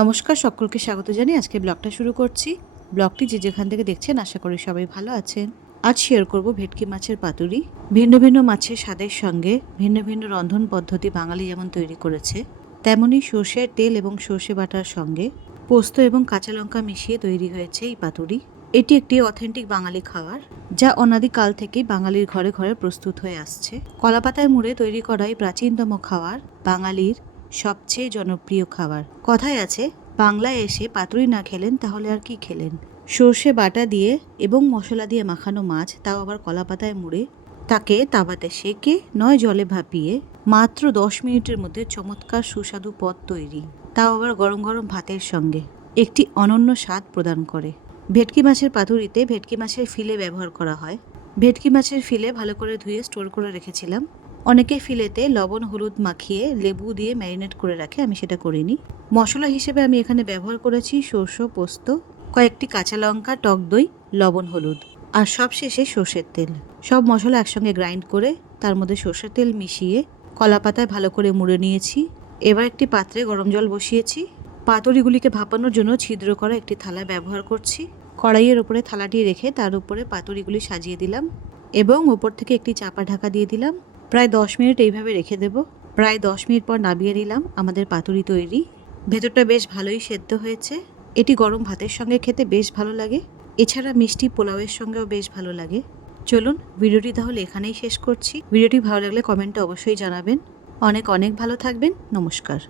নমস্কার, সকলকে স্বাগত জানিয়ে আজকে ব্লগটা শুরু করছি। ব্লগটি যে যেখান থেকে দেখছেন আশা করি সবাই ভালো আছেন। আজ শেয়ার করব ভেটকি মাছের পাতুরি। ভিন্ন ভিন্ন মাছের স্বাদের সঙ্গে ভিন্ন ভিন্ন রন্ধন পদ্ধতি বাঙালি যেমন তৈরি করেছে, তেমনি সর্ষের তেল এবং সর্ষে বাটার সঙ্গে পোস্ত এবং কাঁচা লঙ্কা মিশিয়ে তৈরি হয়েছে এই পাতুরি। এটি একটি অথেন্টিক বাঙালি খাবার, যা অনাদিকাল থেকেই বাঙালির ঘরে ঘরে প্রস্তুত হয়ে আসছে। কলাপাতায় মুড়ে তৈরি করাই প্রাচীনতম খাবার, বাঙালির সবচেয়ে জনপ্রিয় খাবার। কথায় আছে, বাংলায় এসে পাতুরি না খেলেন তাহলে আর কি খেলেন। সর্ষে বাটা দিয়ে এবং মশলা দিয়ে মাখানো মাছ, তাও আবার কলাপাতায় মুড়ে, তাকে তাওয়াতে সেকে নয় জলে ভাপিয়ে মাত্র 10 মিনিটের মধ্যে চমৎকার সুস্বাদু পদ তৈরি, তাও আবার গরম গরম ভাতের সঙ্গে একটি অনন্য স্বাদ প্রদান করে। ভেটকি মাছের পাতুরিতে ভেটকি মাছের ফিলে ব্যবহার করা হয়। ভেটকি মাছের ফিলে ভালো করে ধুয়ে স্টোর করে রেখেছিলাম। অনেকে ফিলেতে লবণ হলুদ মাখিয়ে লেবু দিয়ে ম্যারিনেট করে রাখে, আমি সেটা করিনি। মশলা হিসেবে আমি এখানে ব্যবহার করেছি সর্ষে, পোস্ত, কয়েকটি কাঁচা লঙ্কা, টক দই, লবণ হলুদ আর সবশেষে সর্ষের তেল। সব মশলা একসঙ্গে গ্রাইন্ড করে তার মধ্যে সর্ষের তেল মিশিয়ে কলা পাতায় ভালো করে মুড়ে নিয়েছি। এবার একটি পাত্রে গরম জল বসিয়েছি। পাতুরিগুলিকে ভাপানোর জন্য ছিদ্র করা একটি থালা ব্যবহার করছি। কড়াইয়ের ওপরে থালাটি রেখে তার উপরে পাতুরিগুলি সাজিয়ে দিলাম এবং ওপর থেকে একটি চাপা ঢাকা দিয়ে দিলাম। প্রায় 10 মিনিট এইভাবে রেখে দেব। প্রায় 10 মিনিট পর নামিয়ে নিলাম। আমাদের পাতুরি তৈরি। ভেতরটা বেশ ভালোই সেদ্ধ হয়েছে। এটি গরম ভাতের সঙ্গে খেতে বেশ ভালো লাগে। এছাড়া মিষ্টি পোলাওয়ের সঙ্গেও বেশ ভালো লাগে। চলুন ভিডিওটি তাহলে এখানেই শেষ করছি। ভিডিওটি ভালো লাগলে কমেন্টে অবশ্যই জানাবেন। অনেক অনেক ভালো থাকবেন। নমস্কার।